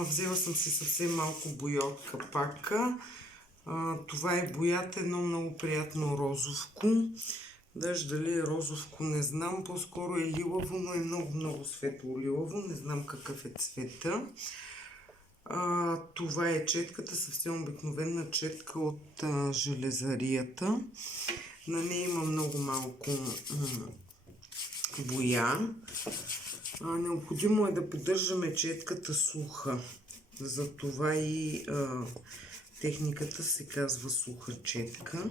Взела съм си съвсем малко боя от капака. Това е боята, едно много приятно розовко. Даже дали е розовко, не знам. По-скоро е лилаво, но е много светло лилаво. Не знам какъв е цвета. Това е четката, съвсем обикновена четка от железарията. На нея има много малко боя. Необходимо е да поддържаме четката суха. Затова и техниката се казва суха четка.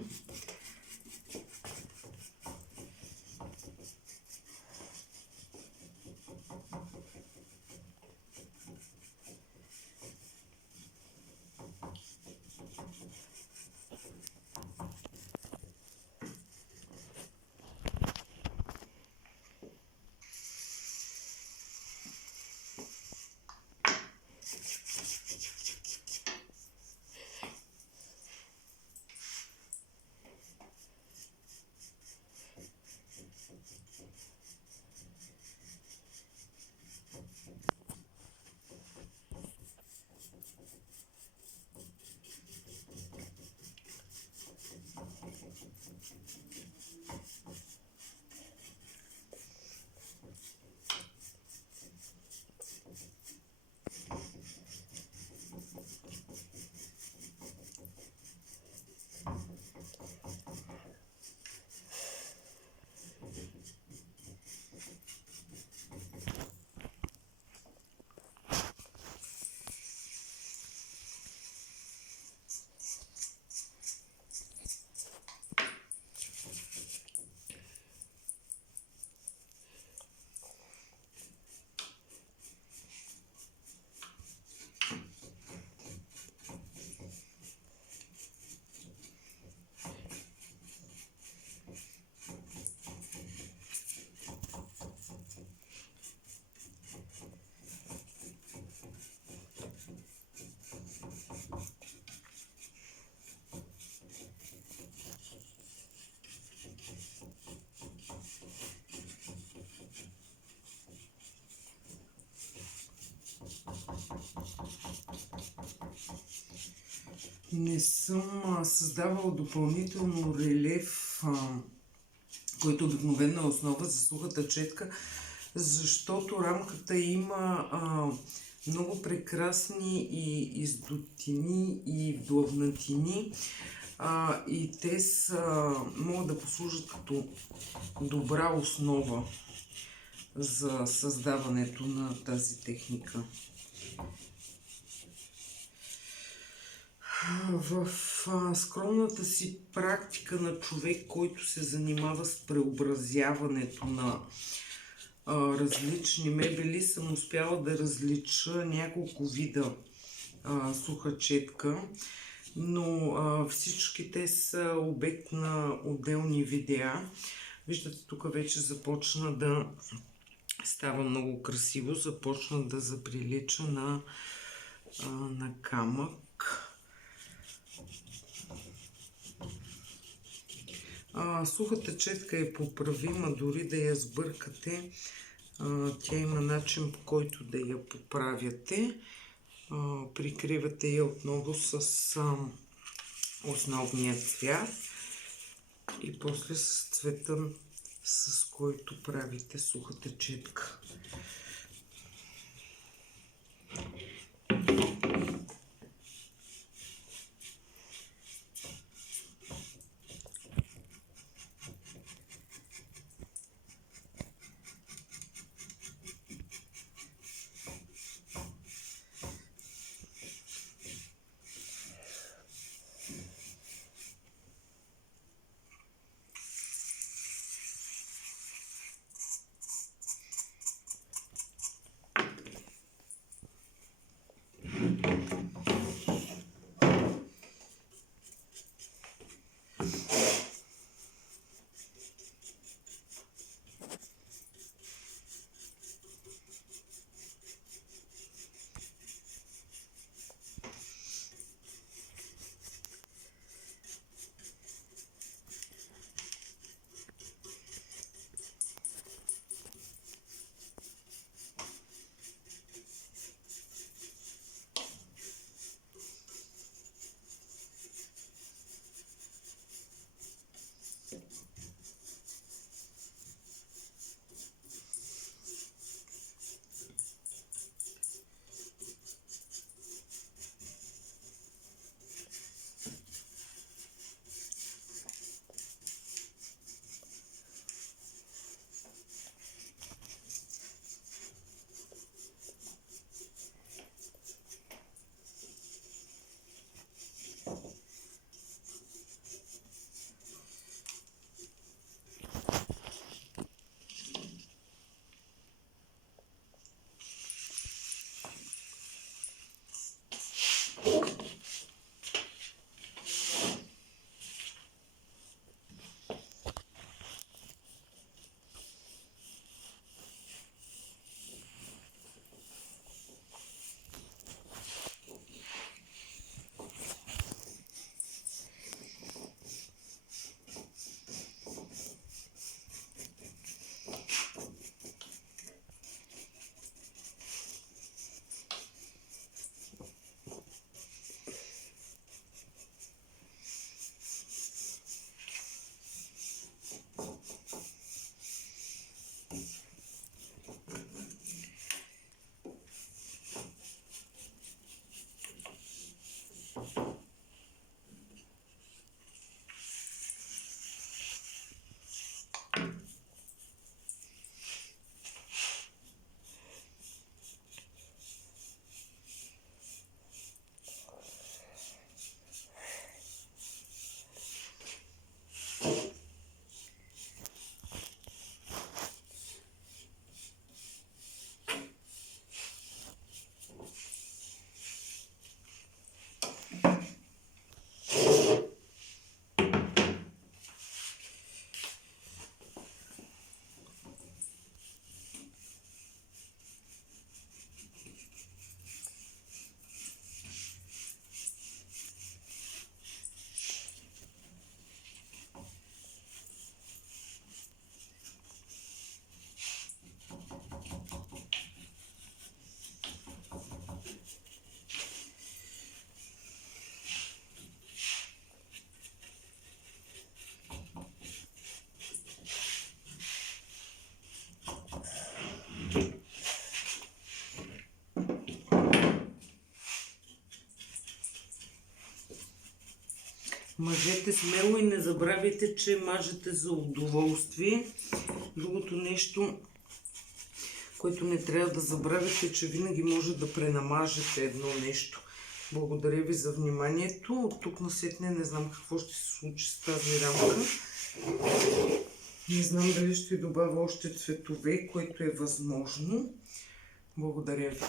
Не съм създавала допълнително релеф, който обикновено е основа за сухата четка, защото рамката има много прекрасни и издотини и вдлъбнатини и те могат да послужат като добра основа за създаването на тази техника. В скромната си практика на човек, който се занимава с преобразяването на различни мебели, съм успяла да различа няколко вида суха четка, но всички те са обект на отделни видеа. Виждате, тук вече започна да става много красиво, започна да заприлича на камък. Сухата четка е поправима, дори да я сбъркате. Тя има начин, по който да я поправяте. Прикривате я отново с основния цвят и после с цвета, с който правите сухата четка. Мажете смело и не забравяйте, че мажете за удоволствие. Другото нещо, което не трябва да забравяте, че винаги може да пренамажете едно нещо. Благодаря ви за вниманието. От тук насетне не знам какво ще се случи с тази рамка. Не знам дали ще добавя още цветове, което е възможно. Благодаря ви.